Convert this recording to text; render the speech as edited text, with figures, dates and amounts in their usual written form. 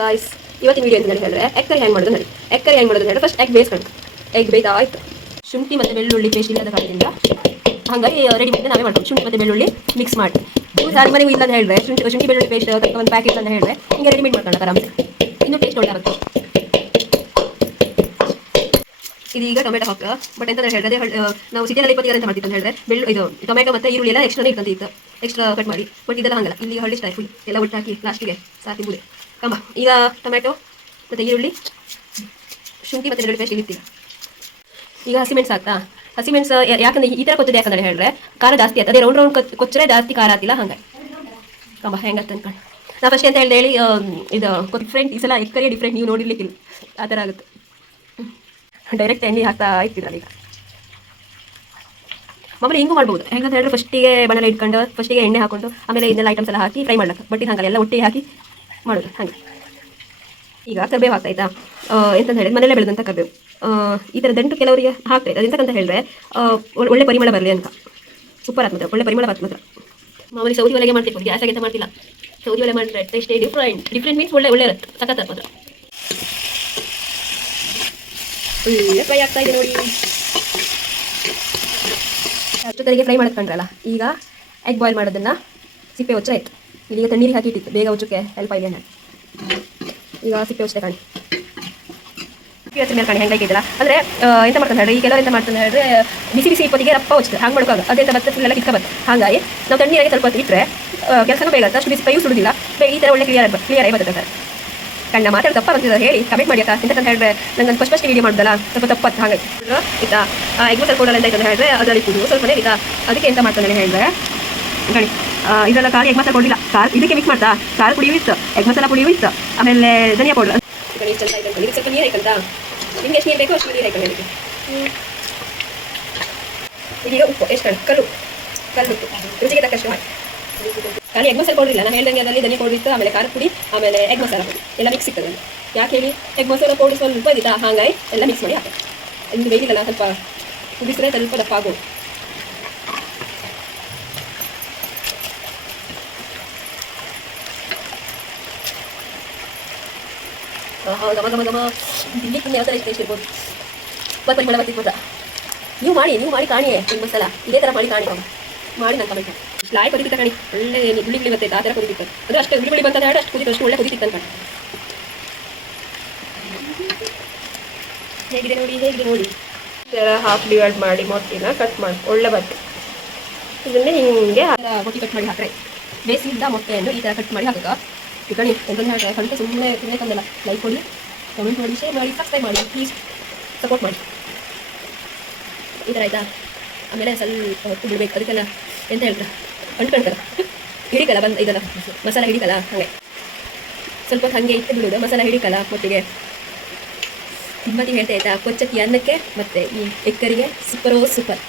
Guys, ಇವತ್ತಿನ video ಅಂತ ಹೇಳಿದ್ರೆ ಎಗ್ ಕರಿ ಹೆಂಗೆ ಮಾಡೋದು ಹೇಳಿ. ಎಗ್ ಕರಿ ಹೆಂಗೆ ಮಾಡೋದು ಹೇಳಿ, ಫಸ್ಟ್ ಎಗ್ ಬೇಯಿಸ್ಕೊಂಡು ಎಗ್ ಬೇಯ್ತಾ ಆಯ್ತು. ಶುಂಠಿ ಮತ್ತು ಬೆಳ್ಳುಳ್ಳಿ ಪೇಸ್ಟ್ ಇಲ್ಲದ ಕಾರಣದಿಂದ ಹಾಗಾಗಿ ರೆಡಿ ಮಾಡಿ ನಾವೇ ಮಾಡ್ತೀವಿ. ಶುಂಠಿ ಮತ್ತು ಬೆಳ್ಳುಳ್ಳಿ ಮಿಕ್ಸ್ ಮಾಡಿ ಸಾರಿ ಮನೆಗೂ ಇಲ್ಲ ಅಂತ ಹೇಳಿದ್ರೆ ಶುಂಠಿ ಬೆಳ್ಳುಳ್ಳಿ ಪೇಸ್ಟ್ ಒಂದು ಪ್ಯಾಕೆಟ್ ಅಂತ ಹೇಳಿದ್ರೆ ಹಿಂಗೆ ರೆಡಿಮೇಡ್ ಮಾಡ್ಕೊಳ್ಳೋಣ ಆರಾಮ್ಸೆ. ಇನ್ನೂ ಟೇಸ್ಟ್ ಒಳ್ಳೆ ಆಗುತ್ತೆ. ಇದೀಗ ಟೊಮೆಟೊ ಹಾಕ. ಬಟ್ ಎಂತ ಹೇಳಿದ್ರೆ ನಾವು ಸಿಟಿಯಲ್ಲಿ 20 ಅಂತ ಮಾಡ್ತಿತ್ತು ಅಂತ ಹೇಳಿದ್ರೆ ಇದು ಟೊಮೆಟೊ ಮತ್ತು ಈರುಳ್ಳಿ ಎಲ್ಲ ಎಕ್ಸ್ಟ್ರಾ ಇತ್ತು, ಎಕ್ಸ್ಟ್ರಾ ಕಟ್ ಮಾಡಿ. ಬಟ್ ಇದೆಲ್ಲ ಹಂಗಲ್ಲ, ಇಲ್ಲಿ ಹಳ್ಳಿ ಸ್ಟೈಲ್ ಫುಲ್ ಎಲ್ಲ ಒಟ್ಟು ಹಾಕಿ ಲಾಸ್ಟಿಗೆ ಸಾಕಿbude ಕಂಬ. ಈಗ ಟೊಮೆಟೊ ಮತ್ತು ಈರುಳ್ಳಿ, ಶುಂಠಿ ಮತ್ತು ಬೆಳ್ಳುಳ್ಳಿ ಪೇಸ್ಟ್ ಇರ್ತೀವಿ. ಈಗ ಹಸಿಮೆಣಸು ಹಾಕ್ತಾ. ಹಸಿಮೆಣಸು ಯಾಕಂದ್ರೆ ಈ ಥರ ಕೊಚ್ಚದೆ ಯಾಕಂದ್ರೆ ಹೇಳಿದ್ರೆ ಖಾರ ಜಾಸ್ತಿ ಆಯ್ತು. ಅದೇ ರೌಂಡ್ ಕೊಚ್ಚರೆ ಜಾಸ್ತಿ ಖಾರ ಆಗ್ತಿಲ್ಲ ಹಂಗೆ ಕಂಬ ಹೆಂಗತ್ತೆ ಅನ್ಕೊಂಡು ನಾ ಫಸ್ಟ್ ಅಂತ ಹೇಳಿ ಇದು ಡಿಫ್ರೆಂಟ್ ಈ ಸಲ ಎಗ್ ಕರಿ ಡಿಫ್ರೆಂಟ್ ನೀವು ನೋಡಿರ್ಲಿಕ್ಕಿಲ್ಲ ಆ ಥರ ಆಗುತ್ತೆ. ಡೈರೆಕ್ಟ್ ಎಣ್ಣೆ ಹಾಕ್ತಾ ಇರ್ತಿದ್ರಲ್ಲ. ಈಗ ಮಾಮೂಲಿ ಹಿಂಗೂ ಮಾಡ್ಬೋದು. ಹೆಂಗಂತ ಹೇಳಿದ್ರೆ ಫಸ್ಟಿಗೆ ಬಣ್ಣನ ಇಟ್ಕೊಂಡು ಫಸ್ಟಿಗೆ ಎಣ್ಣೆ ಹಾಕೊಂಡು ಆಮೇಲೆ ಇದನ್ನೆಲ್ಲ ಐಟಮ್ಸ್ ಎಲ್ಲ ಹಾಕಿ ಫ್ರೈ ಮಾಡ್ಲಕ್ಕೆ. ಬಟ್ ಇದು ಹಂಗಲ್ಲ, ಎಲ್ಲ ಒಟ್ಟಿಗೆ ಹಾಕಿ ಮಾಡೋದು ಹಾಗೆ. ಈಗ ಕರ್ಬೇವು ಹಾಕ್ತಾಯಿತಾ. ಎಂತಂತ ಹೇಳಿದ್ರೆ ಮನೆಯಲ್ಲೇ ಬೆಳೆದಂಥ ಕರ್ಬೇವು. ಈ ಥರ ದಂಟು ಕೆಲವರಿಗೆ ಹಾಕ್ತಾಯಿತ್ತು. ಅದೆಂತಕ್ಕಂತ ಹೇಳಿದ್ರೆ ಒಳ್ಳೆ ಪರಿಮಳ ಬರಲಿ ಅಂತ. ಸೂಪರ್ ಆತ್ ಮಾತ್ರ, ಒಳ್ಳೆ ಪರಿಮಳ ಬಾತ್ ಮಾತ್ರ. ಮಾಮೂಲಿ ಸೌದಿ ಒಲೆಗೆ ಮಾಡ್ತಿರ್ಬೋದು, ಗ್ಯಾಸ್ ಆಗಿ ಮಾಡ್ತಿಲ್ಲ. ಸೌದಿ ಒಲೆ ಮಾಡಿದ್ರೆ ಟೇಸ್ಟೇ ಡಿಫ್ರೆಂಟ್ ಮೀನ್ಸ್ ಒಳ್ಳೆ ಇರುತ್ತೆ, ಸಖತ್ ಮಾತ್ರ. ಒಳ್ಳೆ ಫ್ರೈ ಆಗ್ತಾ ಇದೆ ನೋಡಿ. ಅಷ್ಟೊತ್ತರಿಗೆ ಫ್ರೈ ಮಾಡ್ಕೊಂಡ್ರಲ್ಲ. ಈಗ ಎಗ್ ಬಾಯ್ಲ್ ಮಾಡೋದನ್ನು ಸಿಪ್ಪೆ ಹೊಚ್ಚ ಆಯಿತು. ಇಲ್ಲಿಗೆ ತಣ್ಣೀರಿಗೆ ಹಾಕಿ ಇಟ್ಟಿತ್ತು ಬೇಗ ಹೊಚ್ಚಕ್ಕೆ ಹೆಲ್ಪ್ ಆಗಿದೆ ನಾನು. ಈಗ ಸಿಪ್ಪೆ ಹೊಚ್ಚೆ ಕಾಣಿ ಇವತ್ತು ಮೇಲೆ ಕಾಣಿ ಹೆಂಗೆ ಇದ್ದಿಲ್ಲ ಅಂದರೆ ಎಂತ ಮಾಡ್ತಾನೆ ಹೇಳ್ರಿ. ಈ ಕೆಲವರು ಎಂತ ಮಾಡ್ತಾನೆ ಹೇಳಿದ್ರೆ ಬಿಸಿ ಇಪ್ಪತ್ತಿಗೆ ರಪ್ಪ ಹೊಚ್ಚುತ್ತೆ. ಹಂಗೆ ಮಾಡೋಕ್ಕಾಗ ಅದೆಂತ ಮತ್ತೆ ಫುಲ್ ಎಲ್ಲ ಕಿಕ್ಕ ಬರುತ್ತೆ. ಹಾಗಾಗಿ ನಾವು ತಣ್ಣೀರಾಗೆ ಸ್ವಲ್ಪ ಇಟ್ಟರೆ ಕೆಲಸನೂ ಬೇಗ ಅಷ್ಟು ಬಿಸಿ ಪೈಯೂ ಸುಡುದಿಲ್ಲ. ಈ ಥರ ಒಳ್ಳೆ ಕ್ಲಿಯರ್ ಆಗಿ ಬರುತ್ತೆ ಸರ್. ಕಣ್ಣ ಮಾತಾಡಿ ತಪ್ಪ ಬರ್ತಿದ್ದಾರೆ ಹೇಳಿ ಕಮೆಂಟ್ ಮಾಡಿ. ಎಂತಂತ ಹೇಳಿದ್ರೆ ನಂಗೆ ಫಸ್ಟ್ ವೀಡಿಯೋ ಮಾಡೋದಲ್ಲ ಸ್ವಲ್ಪ ತಪ್ಪತ್ತು ಹಾಗೆ ಇತ್ತಾ. ಎಗ್ ಮಸಾಲೆ ಕೊಡೋಲ್ಲ ಅಂತ ಹೇಳಿದ್ರೆ ಅದರಲ್ಲಿ ಇಟ್ಟು ಸ್ವಲ್ಪನೇ ಇತ್ತಾ. ಅದಕ್ಕೆ ಎಂತ ಮಾಡ್ತಾನೆ ಹೇಳಿದ್ರೆ ಗಣಿ ಇದೆಲ್ಲ ಖಾಲಿ ಎಗ್ ಮಸಾಲೆ ಕೊಡಲಿಲ್ಲ. ಇದಕ್ಕೆ ಮಿಕ್ಸ್ ಮಾಡ್ತಾ ಖಾರ ಪುಡಿಯೂ ಇತ್ತು, ಎಗ್ ಮಸಾಲ ಪುಡಿಯೂ ಇತ್ತು, ಆಮೇಲೆ ಧನಿಯಾ ಪೌಡರ್. ಇದಕ್ಕೆ ಸ್ವಲ್ಪ ನೀರು ಹಾಕಂತ ನಿಮ್ಗೆ ಎಷ್ಟು ನೀರು ಬೇಕು ಅಷ್ಟು ನೀರು ಹಾಕೊಂಡು ಇದಕ್ಕೆ. ಇದೀಗ ಉಪ್ಪು ಎಷ್ಟು ಕಲ್ಲು ಉಪ್ಪು ರುಚಿಗೆ ತಕ್ಕಷ್ಟು ಹಾಕಿ. ಖಾಲಿ ಎಗ್ ಮಸಾಲೆ ಪೌಡರ್ ಇಲ್ಲ, ನಾನು ಹೇಳ್ದಂಗೆ ಅದರಲ್ಲಿ ಧನಿಯಾ ಪೌಡರ್ ಇತ್ತು, ಆಮೇಲೆ ಖಾರ ಪುಡಿ, ಆಮೇಲೆ ಎಗ್ ಮಸಾಲ ಪುಡಿ ಎಲ್ಲ ಮಿಕ್ಸ್ ಸಿಗ್ತದೆ. ಯಾಕೆ ಹೇಳಿ ಎಗ್ ಮಸಾಲ ಪೌಡರ್ ಸ್ವಲ್ಪ ಇದ್ದಿತ್ತಾ ಹಾಗಾಗಿ ಎಲ್ಲ ಮಿಕ್ಸ್ ಮಾಡಿ ಹಾಕಿ. ಇನ್ನು ಬೇಯಿಲ್ಲ ಸ್ವಲ್ಪ ಕುದಿಸಿದ್ರೆ ಸ್ವಲ್ಪ ದಪ್ಪ ಆಗೋದು. ಗಮ ತಿನ್ಲಿಕ್ಕೆ ಯಾವ ಥರ ಇಷ್ಟ ಇರ್ಬೋದು. ಸ್ವಲ್ಪ ಪರಿಮಳ ಬರ್ತಿರ್ಬೋದ. ನೀವು ಮಾಡಿ ಕಾಣಿ ಎಗ್ ಮಸಾಲ ಇದೇ ಥರ ಮಾಡಿ ಕಾಣಿ ಮಾಡಿ ನಾನು ಕಮೆಂಟ್ ಮಾಡಿ. ಲಾಯ್ ಕುದಿತಿತ್ತ ಕಾಣಿ ಒಳ್ಳೆ ಗುಳಿ ಬರ್ತೈತೆ ಆ ಥರ ಕುದಿತಿತ್ತು. ಅಂದರೆ ಅಷ್ಟು ಗುಳಿ ಬಂತ ಹೇಳಿ ಅಷ್ಟು ಕುದಿತು, ಅಷ್ಟು ಒಳ್ಳೆ ಕುದಿತಿತ್ತು ಅನ್ಕೊಂಡು. ಹೇಗಿದೆ ನೋಡಿ ಈ ಥರ ಹಾಫ್ ಡಿವೈಡ್ ಮಾಡಿ ಮೊಟ್ಟಿನ ಕಟ್ ಮಾಡಿ ಒಳ್ಳೆ ಬರ್ತದೆ. ಇದನ್ನೇ ಹಿಂಗೆ ಮೊಟ್ಟಿ ಕಟ್ ಮಾಡಿ ಹಾಕ್ರೆ ಬೇಯಿಸಿದ್ದ ಮೊಟ್ಟೆಯನ್ನು ಈ ಥರ ಕಟ್ ಮಾಡಿ ಹಾಕುತ್ತಾ ಕಣಿ ಎಂತಂದು ಹೇಳ್ತಾರೆ. ಖಂಡಿತ ಸುಮ್ಮನೆ ತಿನ್ನಬೇಕಂದಲ್ಲ. ಲೈಕ್ ಕೊಡಿ, ಕಮೆಂಟ್ ಮಾಡಿ, ಶೇರ್ ಮಾಡಿ, ಸಬ್ಸ್ಕ್ರೈಬ್ ಮಾಡಿ, ಪ್ಲೀಸ್ ಸಪೋರ್ಟ್ ಮಾಡಿ. ಈ ಥರ ಆಯಿತಾ. ಆಮೇಲೆ ಸ್ವಲ್ಪ ಹೊತ್ತು ಬಿಡಬೇಕು. ಅದಕ್ಕೆಲ್ಲ ಎಂತ ಹೇಳ್ತಾರೆ ಅಂಟ್ಕೊಳ್ತಾರೆ ಹಿಡಿಕಲ್ಲ ಬಂದು ಇದೆಲ್ಲ ಮಸಾಲ ಹಿಡಿಕಲ್ಲ ಹಾಗೆ ಸ್ವಲ್ಪ ಹೊತ್ತು ಹಾಗೆ ಇಟ್ಟು ಬಿಡೋದು. ಮಸಾಲ ಹಿಡಿಕಲ್ಲ ಮೊಟ್ಟಿಗೆ ತಿಮ್ಮತಿ ಹೇಳ್ತಾ ಆಯಿತಾ. ಕೊಚ್ಚಕ್ಕಿ ಅನ್ನಕ್ಕೆ ಮತ್ತು ಈ ಎಗ್ ಕರಿಗೆ ಸೂಪರ್.